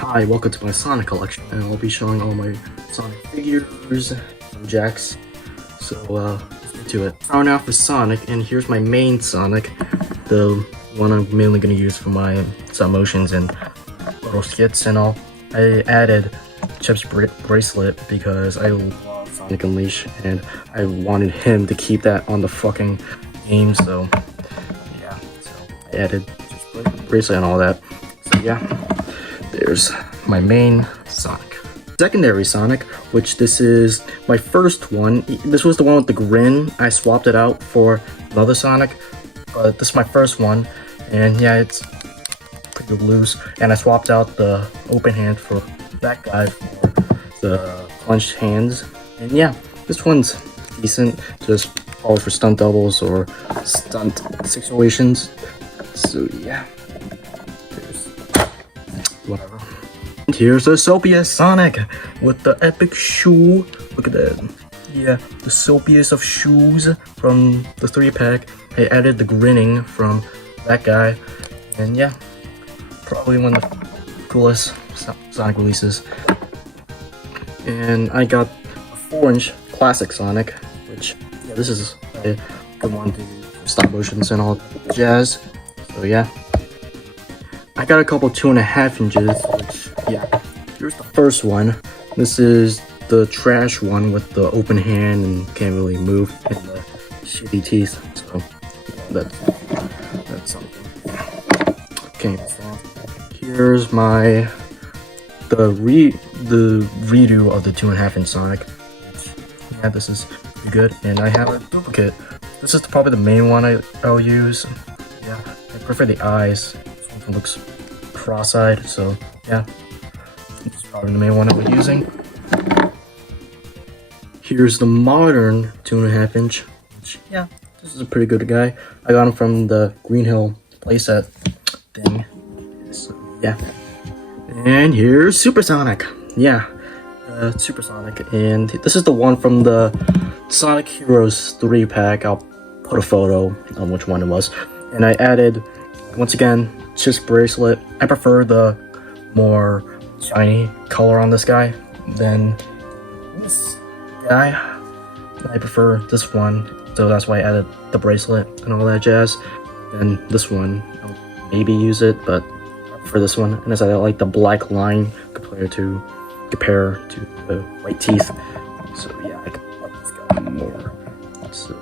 Hi, welcome to my Sonic collection, and I'll be showing all my Sonic figures and Jacks. So, let's get to it. Starting off with Sonic, and here's my main Sonic, the one I'm mainly going to use for my stop motions and little skits and all. I added Chip's bracelet because I love Sonic Unleashed, and I wanted him to keep that on the fucking game, so yeah. So I added Chip's bracelet and all that. So yeah. There's my main Sonic. Secondary Sonic, which this is my first one. This was the one with the grin. I swapped it out for another Sonic, but this is my first one. And yeah, it's pretty loose. And I swapped out the open hand for that guy for the clenched hands. And yeah, this one's decent. Just probably for stunt doubles or stunt situations. So yeah. Whatever. And here's the soapiest Sonic with the epic shoe. Look at that. Yeah, the soapiest of shoes from the 3-pack. I added the grinning from that guy. And yeah, probably one of the coolest Sonic releases. And I got a 4-inch classic Sonic, which, yeah, this is a good one to do stop motions and all jazz. So yeah. I got a couple 2.5 inches, which, yeah, here's the first one. This is the trash one with the open hand and can't really move and the shitty teeth, so yeah, that's something. Okay, so here's the redo of the 2.5 inch Sonic, which, yeah, this is pretty good, and I have a duplicate. This is probably the main one I'll use. Yeah, I prefer the eyes. It looks cross-eyed, so yeah, it's probably the main one I'll be using. Here's the modern 2.5 inch, which, yeah, this is a pretty good guy. I got him from the Green Hill playset thing, so yeah. And here's Supersonic, yeah, Supersonic, and this is the one from the Sonic Heroes 3-pack. I'll put a photo on which one it was, and I added, once again, Chip's bracelet. I prefer the more shiny color on this guy than this guy. I prefer this one, so that's why I added the bracelet and all that jazz. And this one, I'll maybe use it, but I prefer this one. And as I like the black line compared to the white teeth. So yeah, I like this guy more. So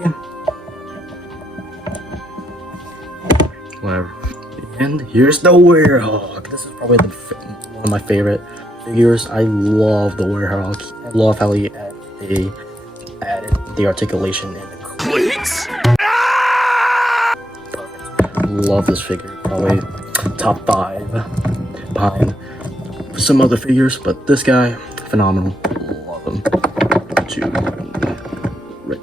yeah. Whatever. And here's the Hedgehog. This is probably one of my favorite figures. I love the Hedgehog. I love how they added the articulation and the clicks. Perfect. Love this figure. Probably top 5 behind some other figures, but this guy, phenomenal. Love him. Right.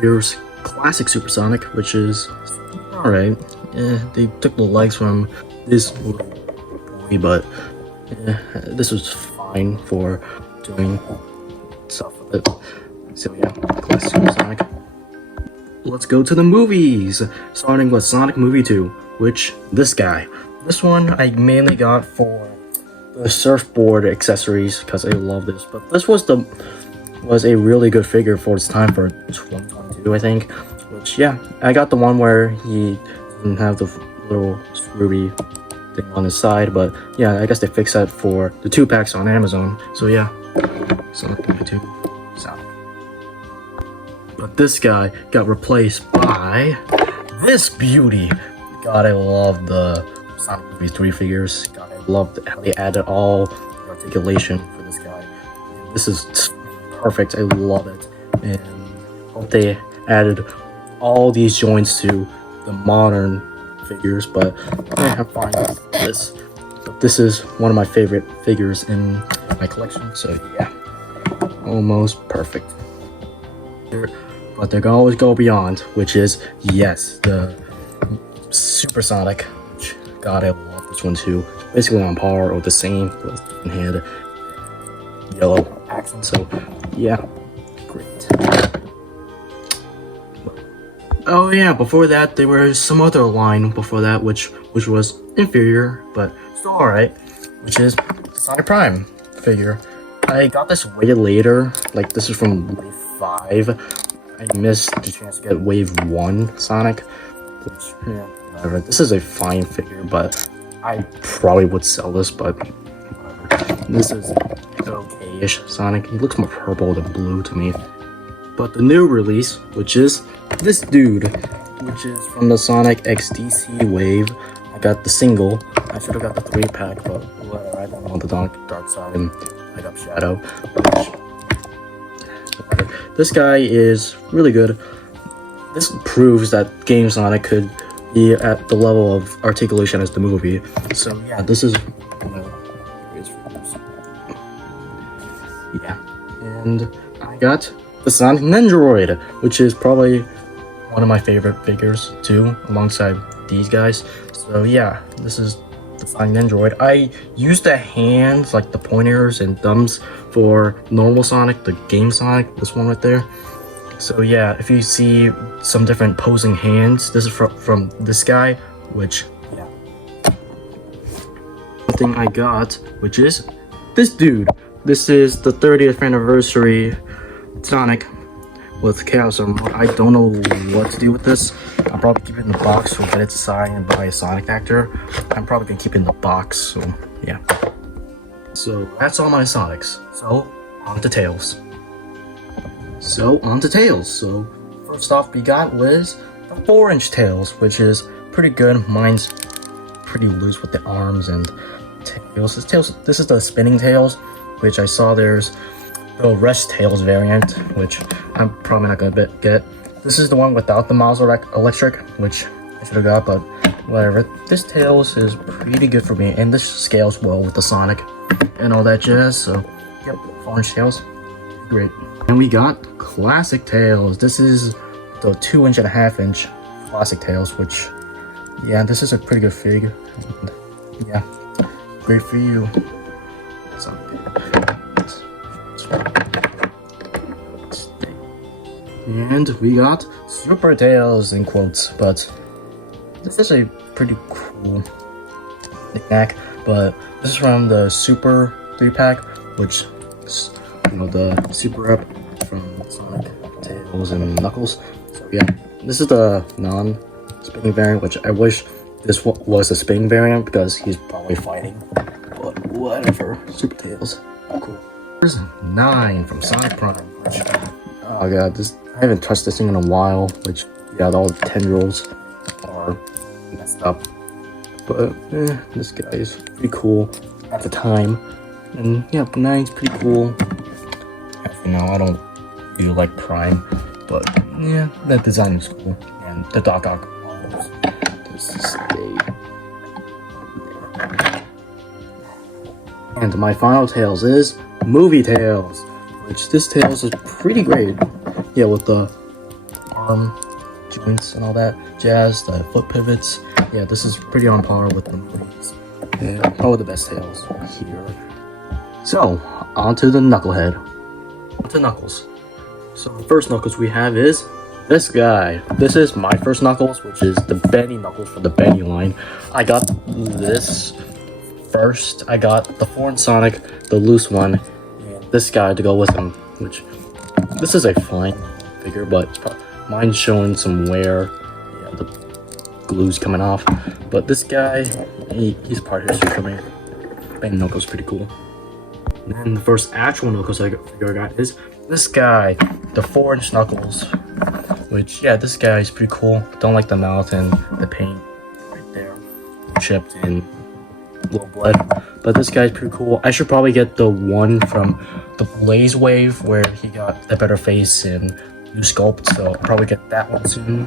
Here's classic Supersonic, which is alright. Yeah, they took the legs from this movie, but yeah, this was fine for doing stuff with it. So yeah, classic Supersonic. Let's go to the movies, starting with Sonic Movie 2, which this guy. This one I mainly got for the surfboard accessories because I love this, but this was a really good figure for its time for 2022, I think. Which, yeah, I got the one where he didn't have the little screwy thing on his side, but yeah, I guess they fixed that for the 2-packs on Amazon. So yeah, Sonic Movie 2, Sonic. But this guy got replaced by this beauty. God, I love the Sonic Movie 3 figures. God, I love how they added all the articulation for this guy. This is perfect. I love it, and hope they added all these joints to the modern figures, but yeah, I'm fine with this. But this is one of my favorite figures in my collection, so yeah, almost perfect. But they can always go beyond, which is, yes, the Supersonic, which, God, I love this one too. Basically on par or the same with different head, yellow accent, so yeah, great. Oh yeah, before that there was some other line before that, which was inferior, but still alright, which is Sonic Prime figure. I got this way later, like this is from Wave 5. I missed the chance to get Wave 1 Sonic, which, yeah, whatever. This is a fine figure, but I probably would sell this, but whatever. This is okay-ish Sonic. He looks more purple than blue to me. But the new release, which is this dude, which is from the Sonic XDC Wave. I got the single. I should have got the 3-pack, but whatever. I don't want the dark side, and I got Shadow. This guy is really good. This proves that Game Sonic could be at the level of articulation as the movie. So yeah, this is yeah. And I got the Sonic Nendoroid, which is probably one of my favorite figures too, alongside these guys. So yeah, this is the Sonic Nendoroid. I use the hands, like the pointers and thumbs, for normal Sonic, the Game Sonic, this one right there. So yeah, if you see some different posing hands, this is from this guy, which, yeah. One thing I got, which is this dude. This is the 30th anniversary Sonic with Chaos Emerald. I don't know what to do with this. I'll probably keep it in the box or get it to sign and buy a Sonic actor. I'm probably gonna keep it in the box, so yeah. So that's all my Sonics. So on to Tails. So first off we got was the 4-inch Tails, which is pretty good. Mine's pretty loose with the arms and tails. This is the spinning Tails, which I saw there's the Rest Tails variant, which I'm probably not gonna get. This is the one without the Miles Electric, which I should have got, but whatever. This Tails is pretty good for me, and this scales well with the Sonic and all that jazz. So yep, 4-inch Tails, great. And we got Classic Tails. This is the 2.5-inch Classic Tails, which, yeah, this is a pretty good fig. And, yeah, great for you. And we got Super Tails in quotes, but this is a pretty cool knick-knack. But this is from the Super 3-pack, which is, you know, the Super Up from Sonic, Tails, and Knuckles. So yeah, this is the non-spinning variant, which I wish this was a spinning variant because he's probably fighting. But whatever, Super Tails, cool. Here's 9 from Sonic Prime, which, oh god, I haven't touched this thing in a while, which, yeah, all the tendrils are messed up. But, this guy is pretty cool at the time. And, yeah, 9's pretty cool. Actually, no, I don't really like Prime, but, yeah, that design is cool. And the Doc Ock arms just stay there. And my final Tails is Movie Tails, which this Tails is pretty great. Yeah, with the arm joints and all that jazz, the foot pivots. Yeah, this is pretty on par with the movies. And probably the best Tails here. So, onto the Knucklehead. Onto Knuckles. So the first Knuckles we have is this guy. This is my first Knuckles, which is the Benny Knuckles from the Benny line. I got this first. I got the 4-inch Sonic, the loose one, and this guy to go with him, which, this is a fine figure, but mine's showing some wear. Yeah, the glue's coming off. But this guy, he's part history for me. Benny Knuckles pretty cool. And then the first actual Knuckles figure I got is this guy, the 4-inch Knuckles. Which, yeah, this guy is pretty cool. Don't like the mouth and the paint right there, chipped and a little blood. But this guy's pretty cool. I should probably get the one from the Blaze Wave where he got the better face and new sculpt. So I'll probably get that one soon,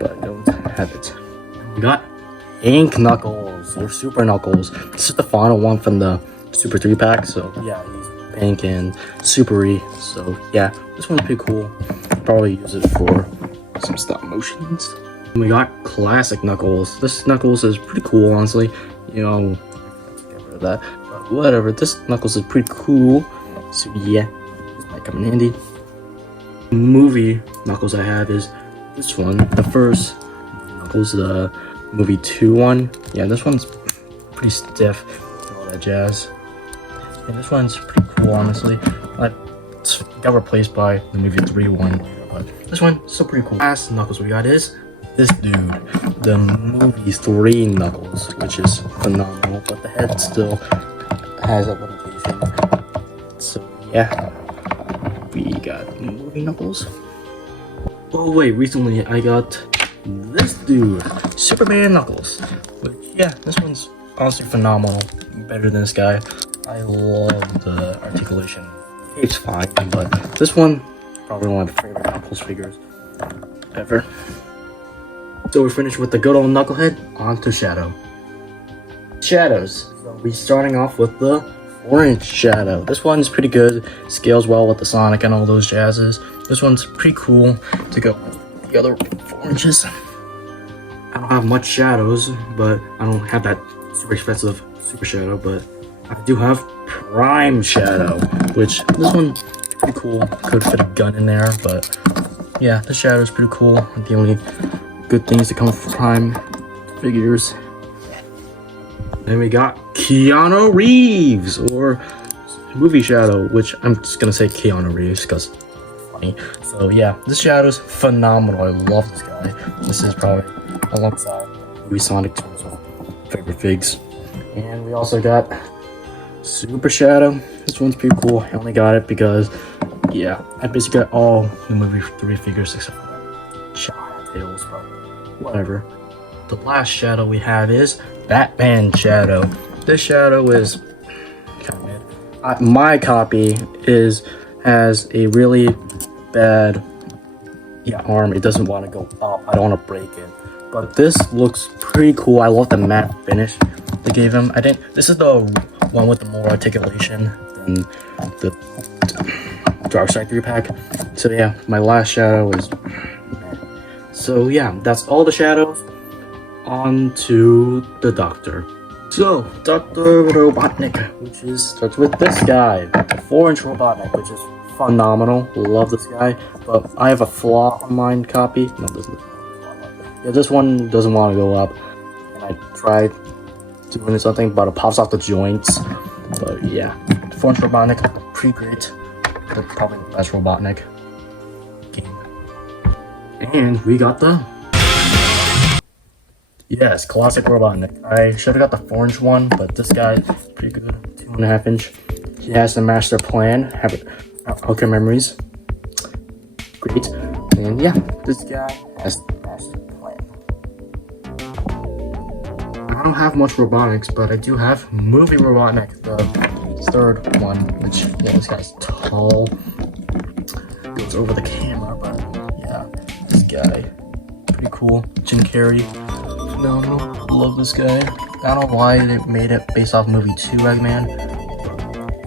but I don't have it. We got Ink Knuckles, or Super Knuckles. This is the final one from the Super 3-pack. So yeah, he's pink and supery. So yeah, this one's pretty cool. Probably use it for some stop motions. And we got Classic Knuckles. This Knuckles is pretty cool, honestly. You know, get rid of that. But whatever, this Knuckles is pretty cool. So yeah, this might come in handy. Movie Knuckles I have is this one, the first Knuckles, the movie 2 one. Yeah, this one's pretty stiff, and all that jazz. And this one's pretty cool, honestly. It got replaced by the movie 3 one, but this one's still pretty cool. Last Knuckles we got is this dude, the movie 3 Knuckles, which is phenomenal, but the head still has a limitation. So yeah, we got movie Knuckles. Oh wait, recently I got this dude, Superman Knuckles. Which, yeah, this one's honestly phenomenal, better than this guy. I love the articulation. It's fine, but this one probably one of my favorite Knuckles figures ever. So we're finished with the good old Knucklehead. On to Shadow. Shadows. So we're starting off with the 4-inch Shadow. This one's pretty good. Scales well with the Sonic and all those jazzes. This one's pretty cool to go with the other 4 inches. I don't have much shadows, but I don't have that super expensive Super Shadow, but I do have Prime Shadow, which this one's pretty cool. Could fit a gun in there, but yeah, the Shadow is pretty cool. The only good things to come from Prime figures. Then we got Keanu Reeves, or Movie Shadow, which I'm just gonna say Keanu Reeves because it's funny. So yeah, this Shadow's phenomenal. I love this guy. This is probably alongside Movie Sonic 2 favorite figs. And we also got Super Shadow. This one's pretty cool. I only got it because, yeah, I basically got all the movie 3 figures except for Shadow Tails, but whatever. The last Shadow we have is Batman Shadow. This Shadow is kind of mid. My copy has a really bad arm. It doesn't want to go up. I don't want to break it. But this looks pretty cool. I love the matte finish they gave him. This is the one with the more articulation than the Dark Side 3 pack. So yeah, my last Shadow is. So yeah, that's all the Shadows. On to the Doctor. So, Dr. Robotnik, which starts with this guy, the 4-inch Robotnik, which is phenomenal. Love this guy, but I have a flaw on mine copy. No, this one doesn't want to go up. And I tried doing something, but it pops off the joints. But yeah, 4-inch Robotnik, pretty great. They're probably the best Robotnik game. And we got the classic Robotnik. I should have got the 4-inch one, but this guy is pretty good. 2.5 inch. He has the master plan. Okay, memories. Great. And yeah, this guy has the master plan. I don't have much Robotniks, but I do have movie Robotnik, the 3rd one, which, this guy's tall. Goes over the camera, but yeah, this guy, pretty cool. Jim Carrey. No, love this guy. I don't know why they made it based off movie 2 Eggman.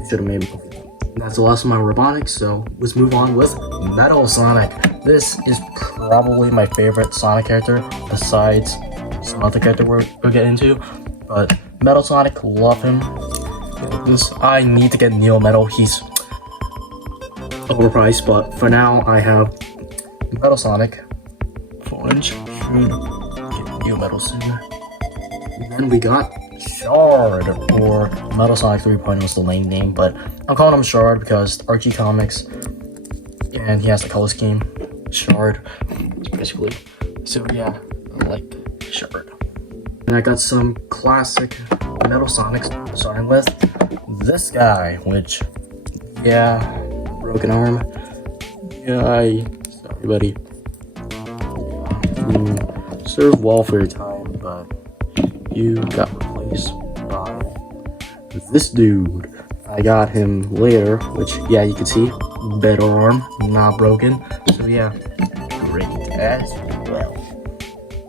Should have made it. That's the last of my Robotniks, so let's move on with Metal Sonic. This is probably my favorite Sonic character, besides some other character we'll get into. But Metal Sonic, love him. I need to get Neo Metal. He's overpriced, but for now I have Metal Sonic 4-inch. Neo Metal soon. And then we got Shard, or Metal Sonic 3.0 is the lame name, but I'm calling him Shard because Archie Comics, and he has the color scheme Shard, basically. So yeah, I like Shard. And I got some classic Metal Sonics, starting with this guy, which, broken arm. Sorry, buddy. Served well for your time, but you got replaced by this dude. I got him later, which, you can see, better arm, not broken. So yeah, great as well.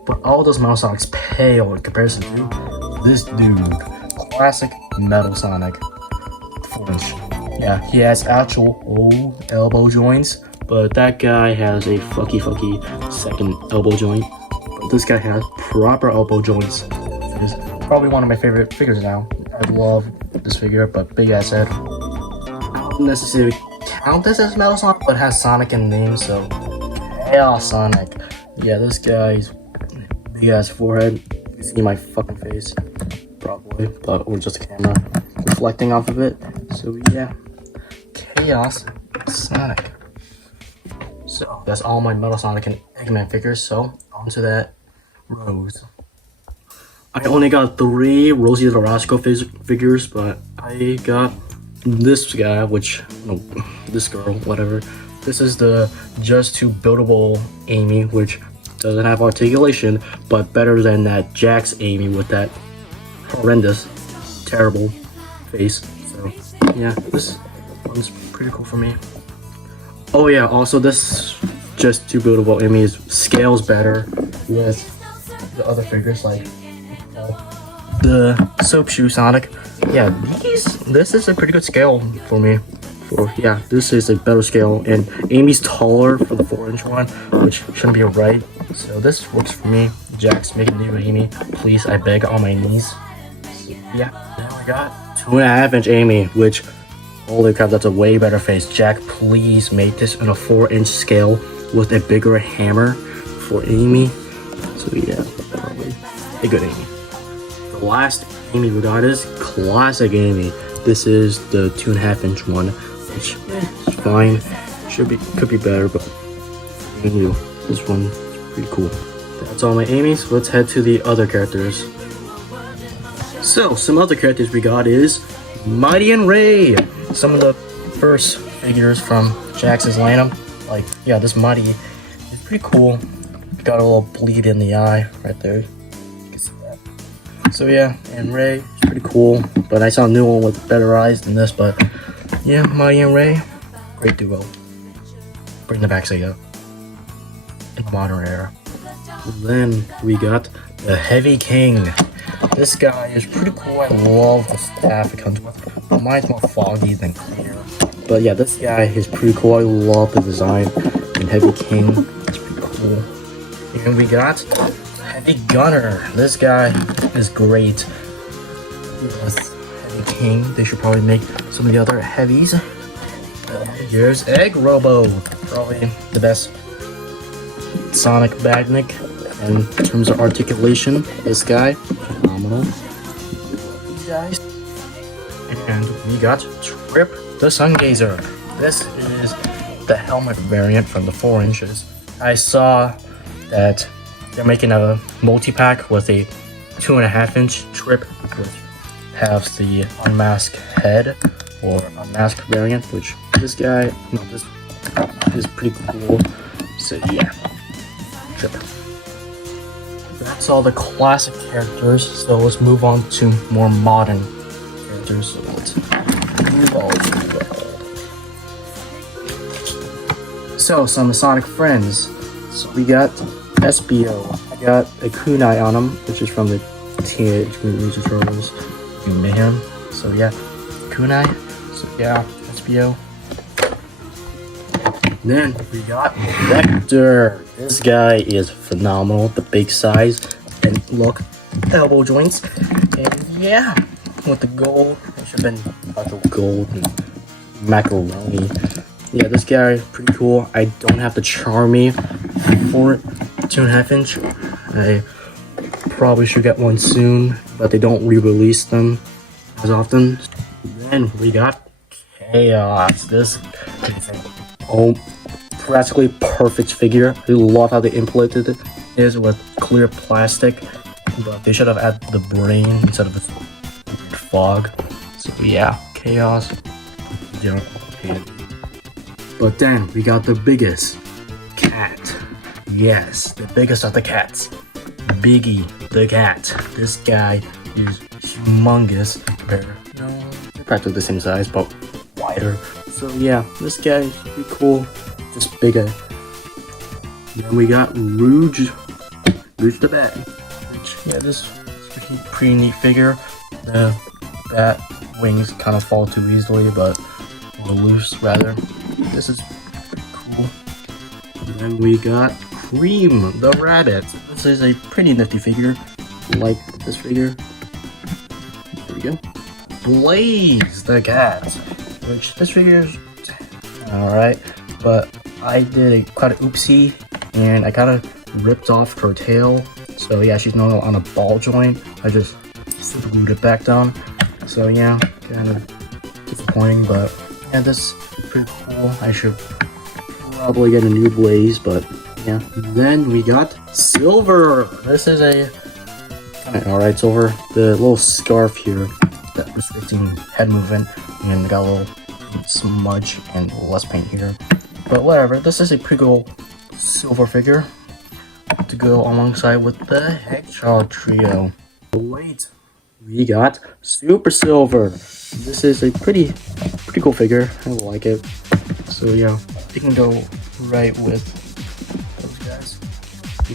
But all those Metal Sonics pale in comparison to this dude, classic Metal Sonic 4-inch. Yeah, he has actual elbow joints, but that guy has a fucky second elbow joint. This guy has proper elbow joints. It's probably one of my favorite figures now. I love this figure, but big ass head. I don't necessarily count this as Metal Sonic, but it has Sonic in the name, so Chaos Sonic. Yeah, this guy's big ass forehead. You can see my fucking face. probably, but or just a camera reflecting off of it. So yeah, Chaos Sonic. So that's all my Metal Sonic and Eggman figures. So onto that Rose. I only got 3 Rosie the Rascal figures, but I got this guy, which no, this girl, whatever. This is the just too buildable Amy, which doesn't have articulation, but better than that Jax Amy with that horrendous, terrible face. So yeah, this one's pretty cool for me. Oh yeah, also this just too buildable Amy scales better with the other figures like the Soap Shoe Sonic. Yeah, this is a pretty good scale for me. Yeah, this is a better scale, and Amy's taller for the 4-inch one, which shouldn't be right. So this works for me. Jax, make a new Amy, please. I beg on my knees. So, yeah, now we got 2.5-inch Amy, which holy crap, that's a way better face. Jack, please make this in a 4-inch scale with a bigger hammer for Amy. So yeah, probably a good Amy. The last Amy we got is Classic Amy. This is the 2.5-inch one, which is fine. Could be better, but this one is pretty cool. That's all my Amy's. Let's head to the other characters. So some other characters we got is Mighty and Ray. Some of the first figures from Jax's lineup. Like yeah, this Mighty is pretty cool. Got a little bleed in the eye right there. You can see that. So yeah, and Ray is pretty cool. But I saw a new one with better eyes than this. But yeah, Mighty and Ray, great duo. Bring the back Sega in the modern era. Then we got the Heavy King. This guy is pretty cool. I love the staff it comes with. Mine's more foggy than clear. But yeah, this guy is pretty cool. I love the design. And Heavy King is pretty cool. And we got Heavy Gunner. This guy is great. Yes, Heavy King. They should probably make some of the other heavies. Here's Egg Robo. Probably the best Sonic Badnik. And in terms of articulation, this guy, phenomenal. These guys. And we got Trip the Sun Gazer. This is the helmet variant from the 4 inches. I saw that they're making a multi-pack with a 2.5-inch Trip, which has the unmasked head or unmasked variant, which this guy, this is pretty cool. So yeah, Trip. That's all the classic characters, so let's move on to more modern characters. So let's move on to that. So some Sonic friends. So we got SBO. I got a kunai on him, which is from the Teenage Mutant Ninja Turtles Mayhem. So yeah, kunai. So yeah, SBO. Then we got Vector. This guy is phenomenal. The big size and look, elbow joints, and yeah, with the gold. It should have been about the gold and macaroni. Yeah, this guy is pretty cool. I don't have the Charmy for it. 2.5-inch. I probably should get one soon, but they don't re-release them as often. Then we got Chaos. This practically perfect figure. I love how they implemented it. It is with clear plastic, but they should have added the brain instead of the fog. So yeah, Chaos. Yeah. But then we got the biggest cat. Yes, the biggest of the cats. Biggie the cat. This guy is humongous. They're practically the same size, but wider. So yeah, this guy is pretty cool. Just bigger. Then we got Rouge the Bat. Which, yeah, this is a pretty neat figure. The bat wings kind of fall too easily, but or loose rather. This is pretty cool. And then we got Cream the Rabbit. This is a pretty nifty figure. Like this figure. There we go. Blaze the Cat. Which this figure is alright, but I did quite an oopsie and I kind of ripped off her tail. So yeah, she's no on a ball joint. I just super glued it back down. So yeah, kind of disappointing, but yeah, this is pretty cool. I should probably get a new blaze, but yeah. Then we got silver. This is a kind of alright silver. The little scarf here that restricting head movement, and got a little smudge and less paint here. But whatever. This is a pretty cool silver figure to go alongside with the Hedgehog trio. Wait, we got super silver. This is a pretty cool figure. I like it. So yeah, it can go right with those guys.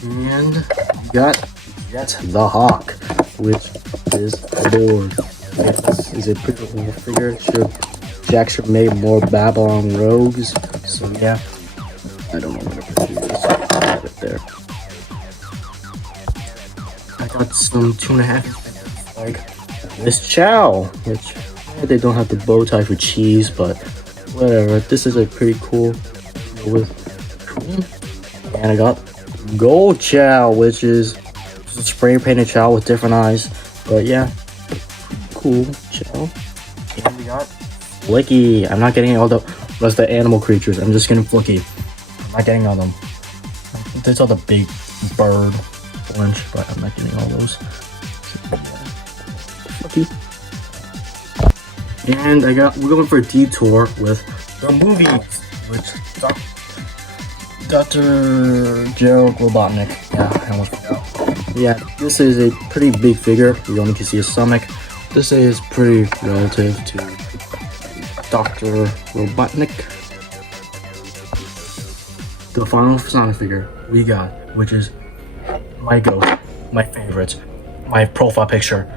And we got Jet the Hawk, which is adored. This is a pretty cool figure. Jack should make more Babylon rogues. So yeah, I don't know what to put it there. I got some 2.5 like this Chow, which they don't have the bow tie for cheese, but whatever. This is a pretty cool with cool. And I got Gold Chow, which is just a spray painted Chow with different eyes. But yeah, cool Chow. And we got Flicky. I'm not getting all the rest of the animal creatures. I'm just getting Flicky. I'm not getting all them. There's all the big bird orange, but I'm not getting all those. Flicky. And we're going for a detour with the movies, which Dr. Gerald Robotnik. Yeah, I almost forgot. Yeah, this is a pretty big figure. You only can see his stomach. This is pretty relative to Dr. Robotnik. The final Sonic figure we got, which is my goat, my favorite, my profile picture,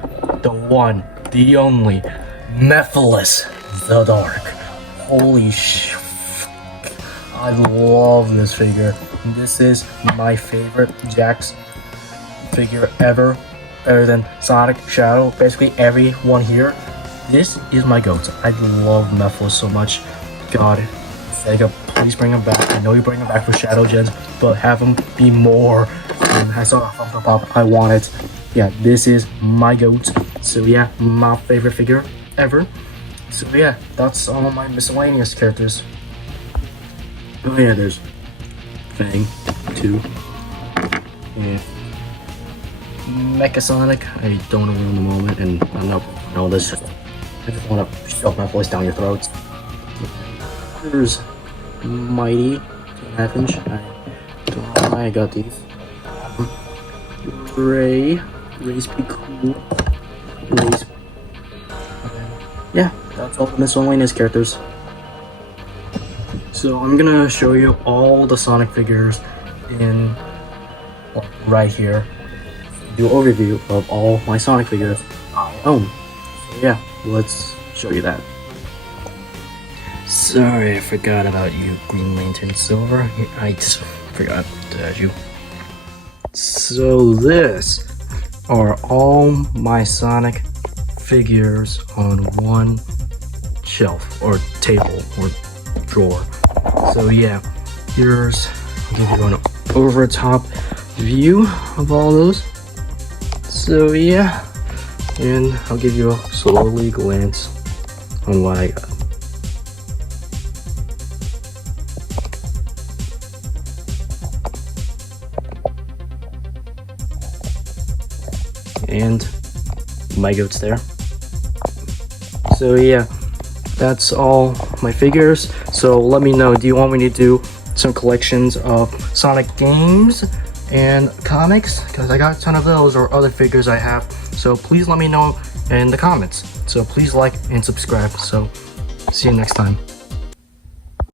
the one, the only, Mephiles the Dark. Holy sh! I love this figure. This is my favorite Jax figure ever, better than Sonic, Shadow, basically everyone here. This is my goat. I love Mephiles so much. God, Sega, please bring him back. I know you bring him back for Shadow Gens, but have him be more. And I saw a pop. I want it. Yeah, this is my goat. So yeah, my favorite figure ever. So yeah, that's all my miscellaneous characters. Oh yeah, there's Fang 2 and Mechasonic. I don't know in the moment, and I'm not all this. I just want to shove my voice down your throats. There's Mighty 2.5 inch. I don't know why I got these. Ray's pretty cool. Ray's. Yeah, that's all the miscellaneous characters. So I'm gonna show you all the Sonic figures in right here. Do an overview of all my Sonic figures I own. So yeah, let's show you that. Sorry, I forgot about you, Green Lantern Silver. I just forgot to add you. So this are all my Sonic figures on one shelf or table or drawer. So yeah, here's, I'll give you an over top view of all those. So yeah, and I'll give you a slowly glance on what I got. And my goat's there. So yeah, that's all my figures. So let me know, do you want me to do some collections of Sonic games and comics? Because I got a ton of those, or other figures I have. So please let me know in the comments. So please like and subscribe. So see you next time.